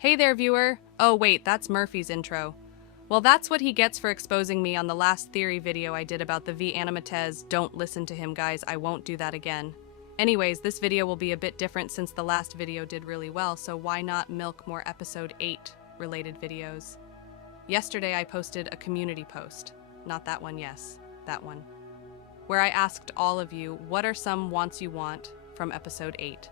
Hey there, viewer! Oh wait, that's Murphy's intro. Well, that's what he gets for exposing me on the last theory video I did about the V Animates. Don't listen to him, guys, I won't do that again. Anyways, this video will be a bit different since the last video did really well, so why not milk more episode 8 related videos? Yesterday I posted a community post. Not that one, yes, that one. Where I asked all of you, what are some wants you want from episode 8?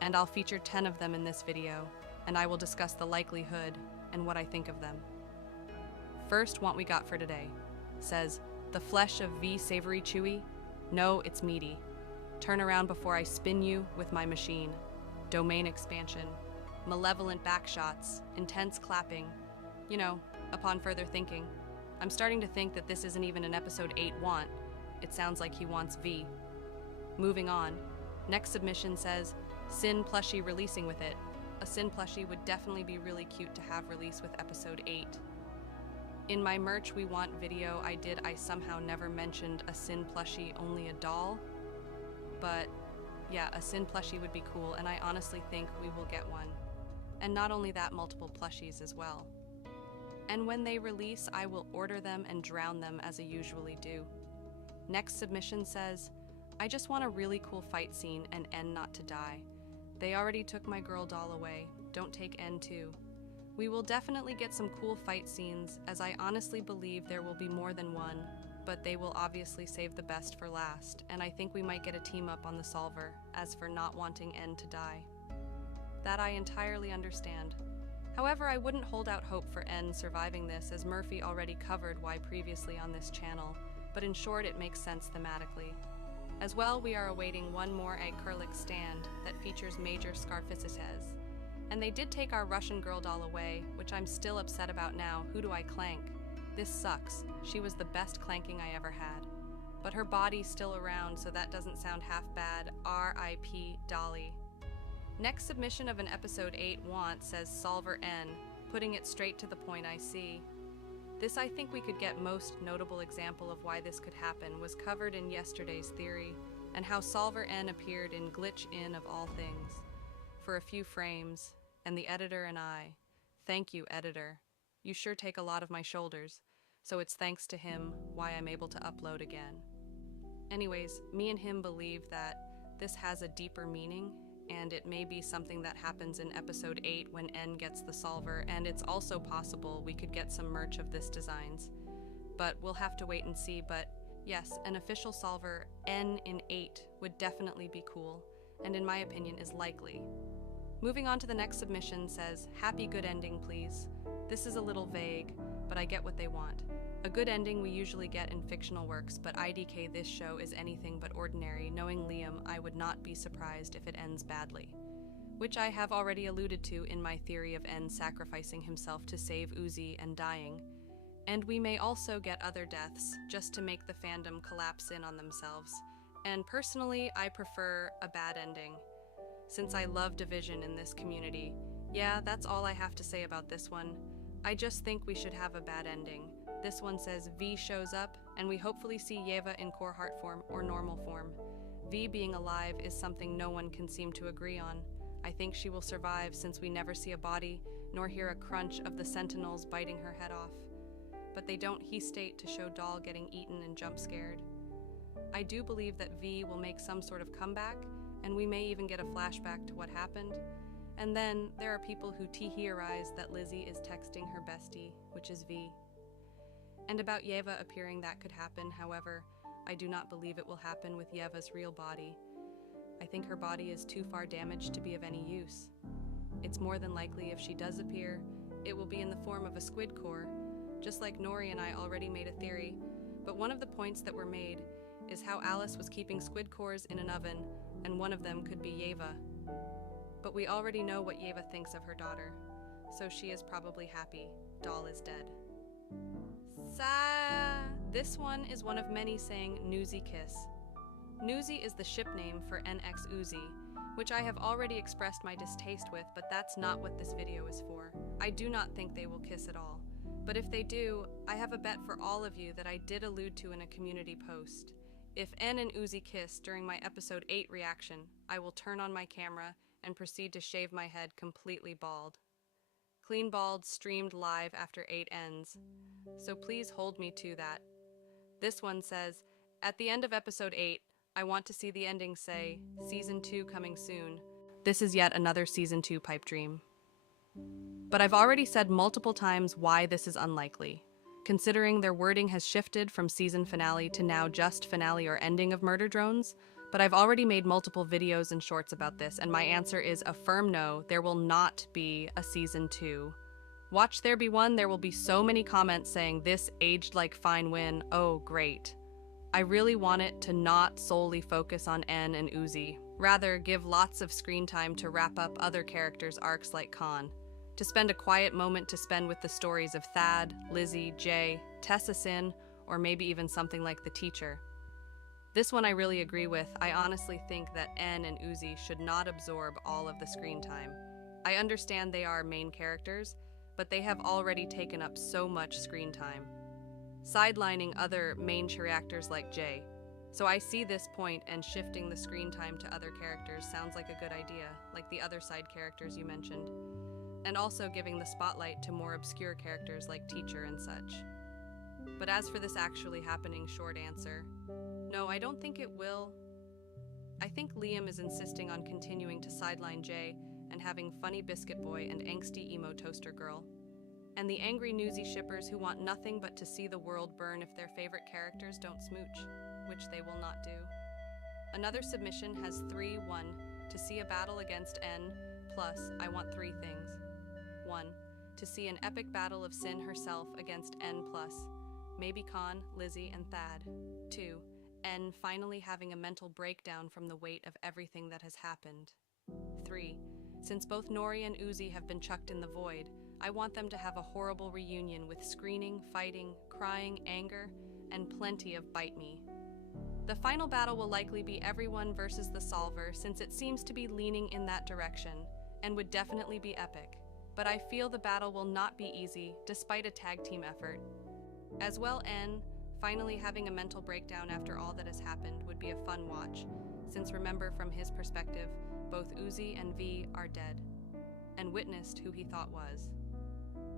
And I'll feature 10 of them in this video, and I will discuss the likelihood and what I think of them. First want we got for today says, the flesh of V savory chewy? No, it's meaty. Turn around before I spin you with my machine. Domain expansion. Malevolent backshots. Intense clapping. You know, upon further thinking, I'm starting to think that this isn't even an episode 8 want. It sounds like he wants V. Moving on. Next submission says, Sin plushie releasing with it. A Sin plushie would definitely be really cute to have release with episode 8. In my merch we want video I somehow never mentioned a Sin plushie, only a doll. But yeah, a Sin plushie would be cool, and I honestly think we will get one. And not only that, multiple plushies as well. And when they release, I will order them and drown them as I usually do. Next submission says, I just want a really cool fight scene and N not to die. They already took my girl doll away, don't take N too. We will definitely get some cool fight scenes, as I honestly believe there will be more than one, but they will obviously save the best for last, and I think we might get a team up on the solver, as for not wanting N to die. That I entirely understand. However, I wouldn't hold out hope for N surviving this, as Murphy already covered why previously on this channel, but in short it makes sense thematically. As well, we are awaiting one more acrylic stand that features Major Scarficises. And they did take our Russian girl doll away, which I'm still upset about now. Who do I clank? This sucks. She was the best clanking I ever had. But her body's still around, so that doesn't sound half bad. R.I.P. Dolly. Next submission of an episode 8 want says Solver N, putting it straight to the point I see. This I think we could get most notable example of why this could happen was covered in yesterday's theory, and how Solver N appeared in Glitch In of all things. For a few frames, and the editor and I. Thank you, editor. You sure take a lot of my shoulders, so it's thanks to him why I'm able to upload again. Anyways, me and him believe that this has a deeper meaning, and it may be something that happens in episode 8 when N gets the solver, and it's also possible we could get some merch of this designs. But we'll have to wait and see, but yes, an official solver N in 8 would definitely be cool, and in my opinion is likely. Moving on to the next submission says, happy good ending please. This is a little vague, but I get what they want. A good ending we usually get in fictional works, but IDK this show is anything but ordinary. Knowing Liam, I would not be surprised if it ends badly. Which I have already alluded to in my theory of N sacrificing himself to save Uzi and dying. And we may also get other deaths, just to make the fandom collapse in on themselves. And personally, I prefer a bad ending, since I love division in this community. Yeah, that's all I have to say about this one. I just think we should have a bad ending. This one says V shows up, and we hopefully see Yeva in core heart form or normal form. V being alive is something no one can seem to agree on. I think she will survive since we never see a body, nor hear a crunch of the sentinels biting her head off. But they don't state to show Doll getting eaten and jump scared. I do believe that V will make some sort of comeback, and we may even get a flashback to what happened. And then there are people who theorize that Lizzie is texting her bestie, which is V. And about Yeva appearing, that could happen, however, I do not believe it will happen with Yeva's real body. I think her body is too far damaged to be of any use. It's more than likely if she does appear, it will be in the form of a squid core, just like Nori and I already made a theory, but one of the points that were made is how Alice was keeping squid cores in an oven, and one of them could be Yeva. But we already know what Yeva thinks of her daughter, so she is probably happy. Doll is dead. This one is one of many saying Newsy Kiss. Newsy is the ship name for NX Uzi, which I have already expressed my distaste with, but that's not what this video is for. I do not think they will kiss at all. But if they do, I have a bet for all of you that I did allude to in a community post. If N and Uzi kiss during my episode 8 reaction, I will turn on my camera and proceed to shave my head completely bald. Clean Bald streamed live after 8 ends, so please hold me to that. This one says, at the end of episode 8, I want to see the ending say, Season 2 coming soon. This is yet another Season 2 pipe dream. But I've already said multiple times why this is unlikely, considering their wording has shifted from season finale to now just finale or ending of Murder Drones. But I've already made multiple videos and shorts about this, and my answer is a firm no, there will not be a Season 2. Watch There Be One, there will be so many comments saying this aged like fine win, oh great. I really want it to not solely focus on En and Uzi, rather give lots of screen time to wrap up other characters' arcs like Khan, to spend a quiet moment to spend with the stories of Thad, Lizzie, Jay, Tessa Sin, or maybe even something like The Teacher. This one I really agree with. I honestly think that En and Uzi should not absorb all of the screen time. I understand they are main characters, but they have already taken up so much screen time, sidelining other main actors like Jay. So I see this point, and shifting the screen time to other characters sounds like a good idea, like the other side characters you mentioned, and also giving the spotlight to more obscure characters like Teacher and such. But as for this actually happening, short answer, no, I don't think it will. I think Liam is insisting on continuing to sideline Jay and having funny biscuit boy and angsty emo toaster girl, and the angry newsy shippers who want nothing but to see the world burn if their favorite characters don't smooch, which they will not do. Another submission has 3-1 to see a battle against En, plus I want 3 things. 1. To see an epic battle of Sin herself against En plus, maybe Khan, Lizzie, and Thad. 2. En finally having a mental breakdown from the weight of everything that has happened. 3. Since both Nori and Uzi have been chucked in the void, I want them to have a horrible reunion with screaming, fighting, crying, anger, and plenty of bite me. The final battle will likely be everyone versus the Solver, since it seems to be leaning in that direction, and would definitely be epic. But I feel the battle will not be easy, despite a tag team effort. As well, En finally having a mental breakdown after all that has happened would be a fun watch, since remember from his perspective, both Uzi and V are dead, and witnessed who he thought was.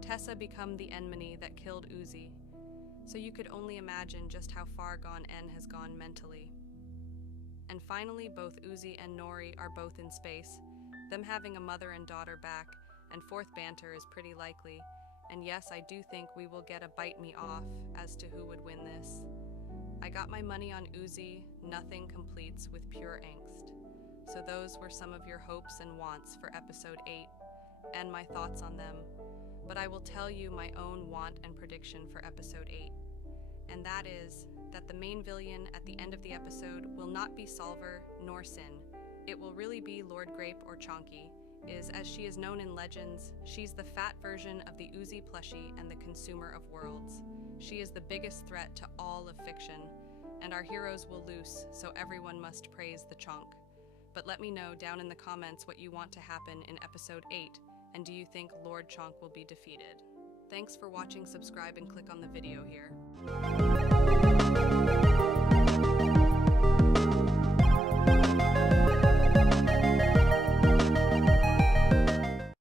Tessa become the enmity that killed Uzi, so you could only imagine just how far gone En has gone mentally. And finally, both Uzi and Nori are both in space, them having a mother and daughter back, and fourth banter is pretty likely. And yes, I do think we will get a bite me off as to who would win this. I got my money on Uzi, nothing completes with pure angst. So those were some of your hopes and wants for episode 8, and my thoughts on them. But I will tell you my own want and prediction for episode 8. And that is that the main villain at the end of the episode will not be Solver nor Sin. It will really be Lord Grape or Chonky. As she is known in legends, she's the fat version of the Uzi plushie and the consumer of worlds. She is the biggest threat to all of fiction, and our heroes will lose, so everyone must praise the Chonk. But let me know down in the comments what you want to happen in episode 8, and do you think Lord Chonk will be defeated? Thanks for watching, subscribe, and click on the video here.